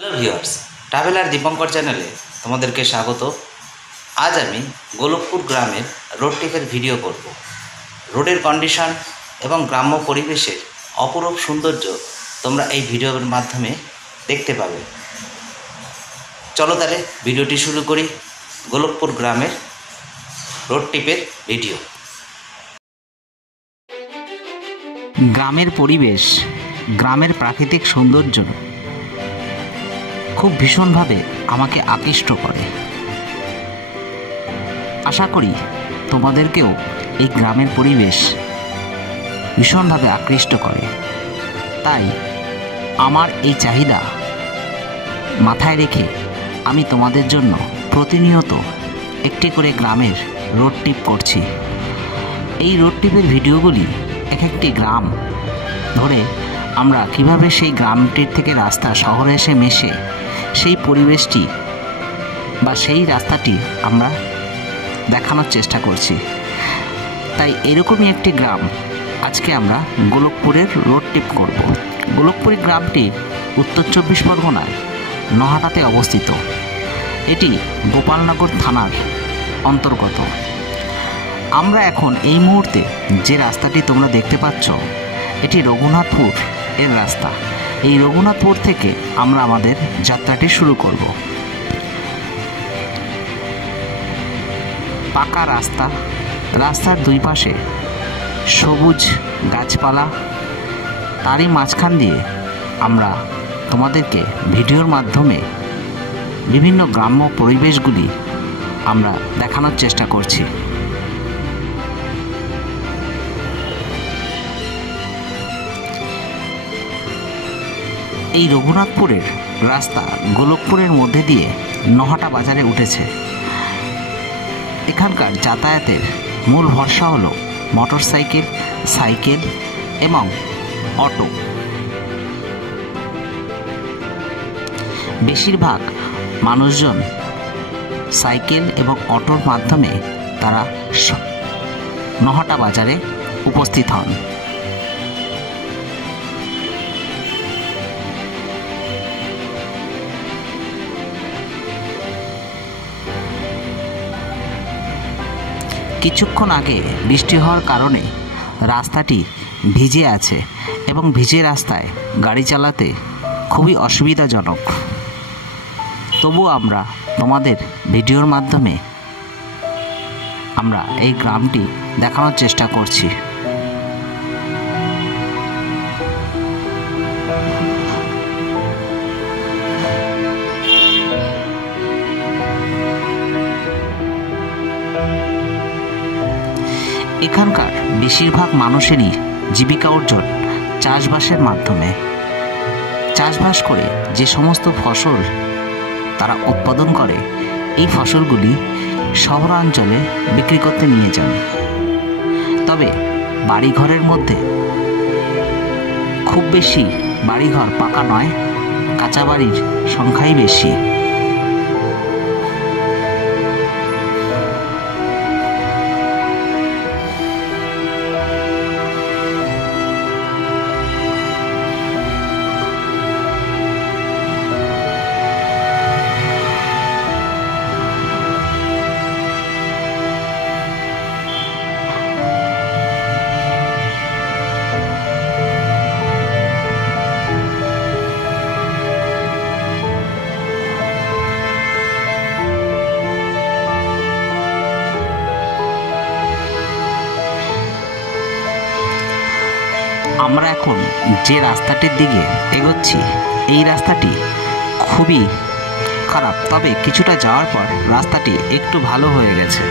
Hello viewers, traveller Dipankar চ্যানেলে তোমাদেরকে স্বাগত। আজ আমি গোলকপুর গ্রামের রোড ট্রিপের ভিডিও করব। রোডের কন্ডিশন এবং গ্রাম্য পরিবেশের অপরূপ সৌন্দর্য তোমরা এই ভিডিওর মাধ্যমে দেখতে পাবে। চলো তাহলে ভিডিওটি শুরু করি। গোলকপুর গ্রামের রোড ট্রিপের ভিডিও। গ্রামের পরিবেশ, গ্রামের প্রাকৃতিক সৌন্দর্য খুব ভীষণভাবে আমাকে আকৃষ্ট করে। আশা করি তোমাদেরকেও এই গ্রামের পরিবেশ ভীষণভাবে আকৃষ্ট করে। তাই আমার এই চাহিদা মাথায় রেখে আমি তোমাদের জন্য প্রতিনিয়ত একটি করে গ্রামের রোড ট্রিপ করছি। এই রোড ট্রিপের ভিডিওগুলি এক একটি গ্রাম ধরে আমরা কিভাবে সেই গ্রামটির থেকে রাস্তা শহরে এসে মেশে সেই পরিবেশটি বা সেই রাস্তাটি আমরা দেখানোর চেষ্টা করছি। তাই এরকমই একটি গ্রাম আজকে আমরা গোলকপুরের রোড ট্রিপ করব। গোলকপুর গ্রামটি উত্তর 24 পরগনায় নহাটাতে অবস্থিত। এটি গোপালনগর থানার অন্তর্গত। আমরা এখন এই মুহূর্তে যে রাস্তাটি তোমরা দেখতে পাচ্ছ এটি রঘুনাথপুর এর রাস্তা। এই রঘুনাথপুর থেকে আমরা আমাদের যাত্রাটি শুরু করব। পাকা রাস্তা, রাস্তার দুই পাশে সবুজ গাছপালা, তারই মাঝখান দিয়ে আমরা তোমাদেরকে ভিডিওর মাধ্যমে বিভিন্ন গ্রাম্য পরিবেশগুলি আমরা দেখানোর চেষ্টা করছি। এই রঘুনাথপুরের রাস্তা গোলকপুরের মধ্যে দিয়ে নহাটা বাজারে উঠেছে। এখানকার যাতায়াতের মূল ভরসা হলো মোটরসাইকেল, সাইকেল এবং অটো। বেশিরভাগ মানুষজন সাইকেল এবং অটোর মাধ্যমে তারা নহাটা বাজারে উপস্থিত হন। কিছুক্ষণ আগে বৃষ্টি হওয়ার কারণে রাস্তাটি ভিজে আছে এবং ভিজে রাস্তায় গাড়ি চালাতে খুবই অসুবিধাজনক। তবু আমরা তোমাদের ভিডিওর মাধ্যমে আমরা এই গ্রামটি দেখানোর চেষ্টা করছি। এখানকার বেশিরভাগ মানুষেরই জীবিকা অর্জন চাষবাসের মাধ্যমে। চাষবাস করে যে সমস্ত ফসল তারা উৎপাদন করে এই ফসলগুলি শহরাঞ্চলে বিক্রি করতে নিয়ে যান। তবে বাড়িঘরের মধ্যে খুব বেশি বাড়িঘর পাকা নয়, কাঁচা বাড়ির সংখ্যাই বেশি। আমরা এখন যে রাস্তাটির দিকে এগোচ্ছি এই রাস্তাটি খুবই খারাপ, তবে কিছুটা যাওয়ার পর রাস্তাটি একটু ভালো হয়ে গেছে।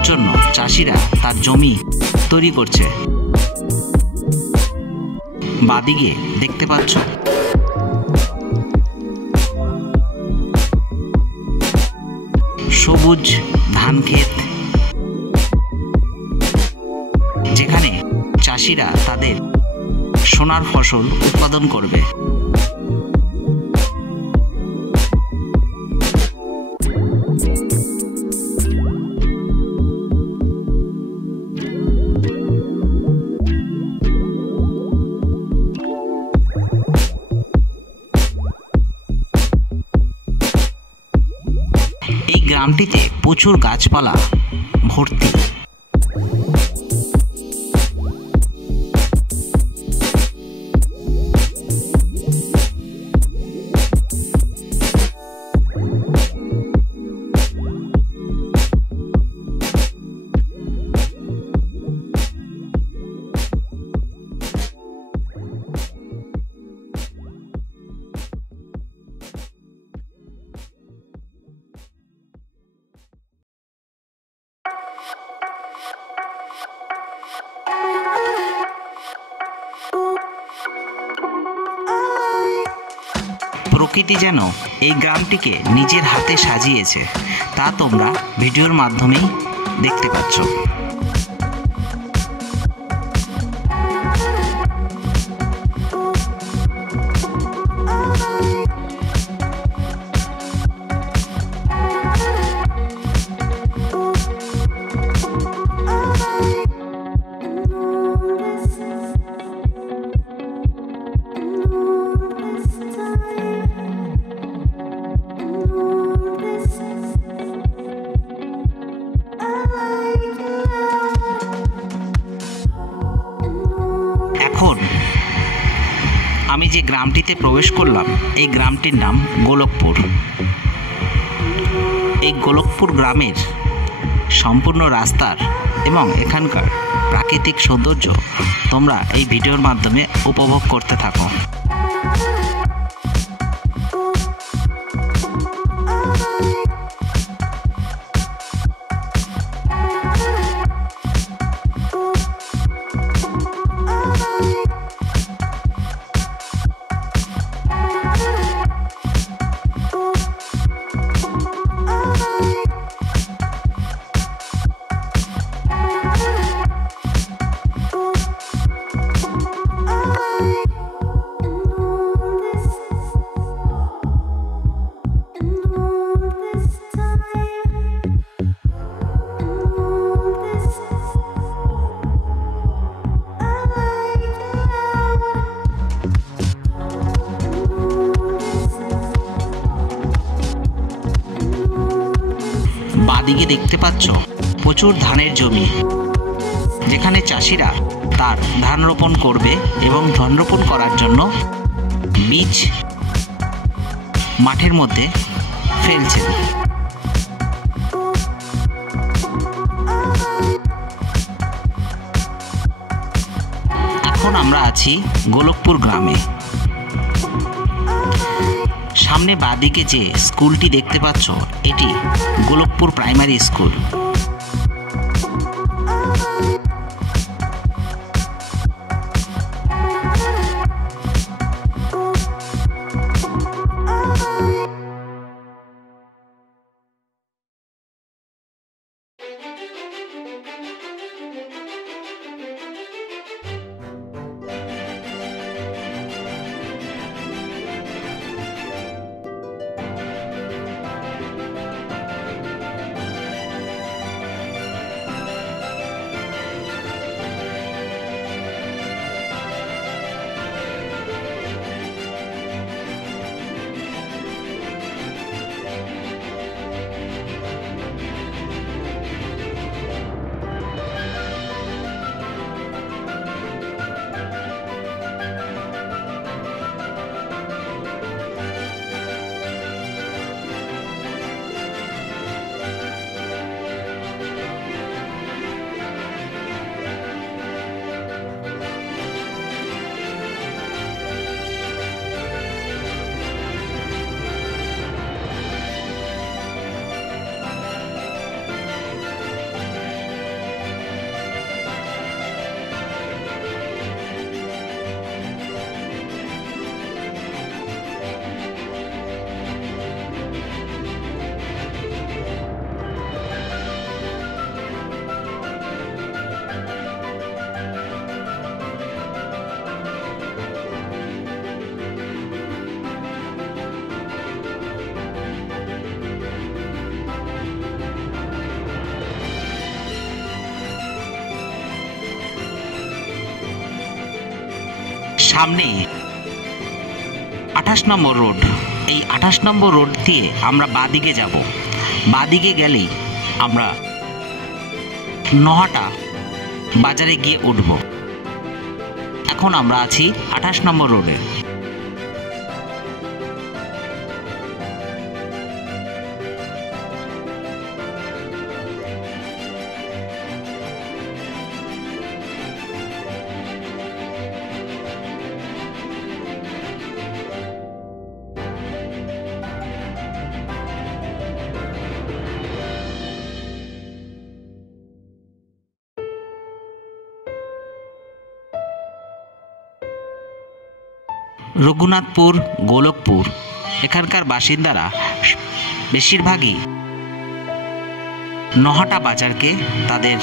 করার জন্য চাষিরা তার জমি তৈরি করছে। বাদিকে দেখতে পাচ্ছ সবুজ ধান ক্ষেত, যেখানে চাষিরা তাদের সোনার ফসল উৎপাদন করবে। এই গ্রামটিতে প্রচুর গাছপালা ভর্তি। প্রকৃতি যেন এই গ্রামটিকে নিজের হাতে সাজিয়েছে, তা তোমরা ভিডিওর মাধ্যমেই দেখতে পাচ্ছ। এখন আমি যে গ্রামটিতে প্রবেশ করলাম, এই গ্রামটির নাম গোলকপুর। এই গোলকপুর গ্রামের সম্পূর্ণ রাস্তার এবং এখানকার প্রাকৃতিক সৌন্দর্য তোমরা এই ভিডিওর মাধ্যমে উপভোগ করতে থাকো। বাদিকে দেখতে পাচ্ছ প্রচুর ধানের জমি, যেখানে চাষিরা তার ধান রোপণ করবে এবং ধান রোপণ করার জন্য বীজ মাঠের মধ্যে ফেলছেন। এখন আমরা আছি গোলকপুর গ্রামে। সামনে বাদিকে যে স্কুলটি দেখতে পাচ্ছ, এটি গোলকপুর প্রাইমারি স্কুল। সামনে 28 নম্বর রোড। এই 28 নম্বর রোড দিয়ে আমরা বাঁদিকে যাব। বাঁদিকে গেলেই আমরা নহাটা বাজারে গিয়ে উঠব। এখন আমরা আছি 28 নম্বর রোডে। রঘুনাথপুর, গোলকপুর এখানকার বাসিন্দারা বেশিরভাগই নহাটা বাজারকে তাদের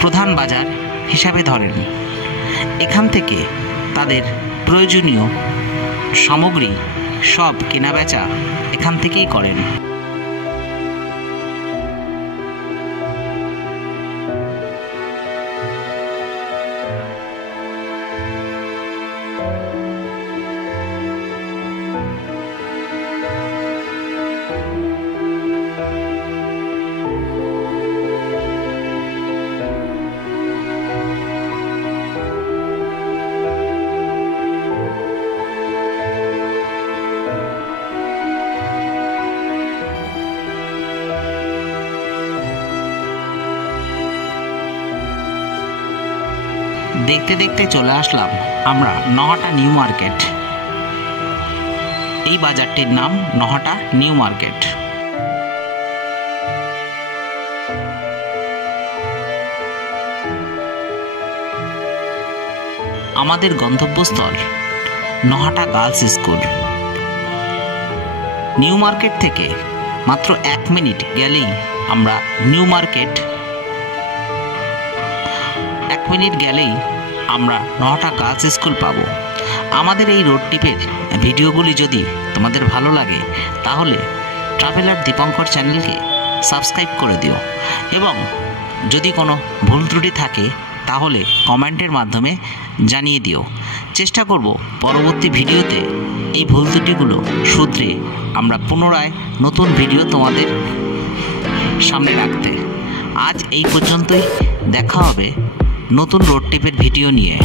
প্রধান বাজার হিসাবে ধরেন। এখান থেকে তাদের প্রয়োজনীয় সামগ্রী সব কেনাবেচা এখান থেকেই করেন। দেখতে দেখতে চলে আসলাম আমরা নহাটা নিউ মার্কেট। এই বাজারটির নাম নহাটা নিউ মার্কেট। আমাদের গন্তব্যস্থল Nohata girls school. New market থেকে মাত্র 1 মিনিট গেলেই আমরা নিউ মার্কেট, 1 মিনিট গেলেই আমরা নহাটা গার্লস স্কুল পাবো। আমাদের এই রোড ট্রিপের ভিডিওগুলি যদি তোমাদের ভালো লাগে তাহলে ট্রাভেলার দীপঙ্কর চ্যানেলকে সাবস্ক্রাইব করে দিও এবং যদি কোনো ভুল ত্রুটি থাকে তাহলে কমেন্টের মাধ্যমে জানিয়ে দিও। চেষ্টা করব পরবর্তী ভিডিওতে এই ভুল ত্রুটিগুলো শুধরে আমরা পুনরায় নতুন ভিডিও তোমাদের সামনে রাখতে। আজ এই পর্যন্তই, দেখা হবে নতুন রোড ট্রিপের ভিডিও নিয়ে।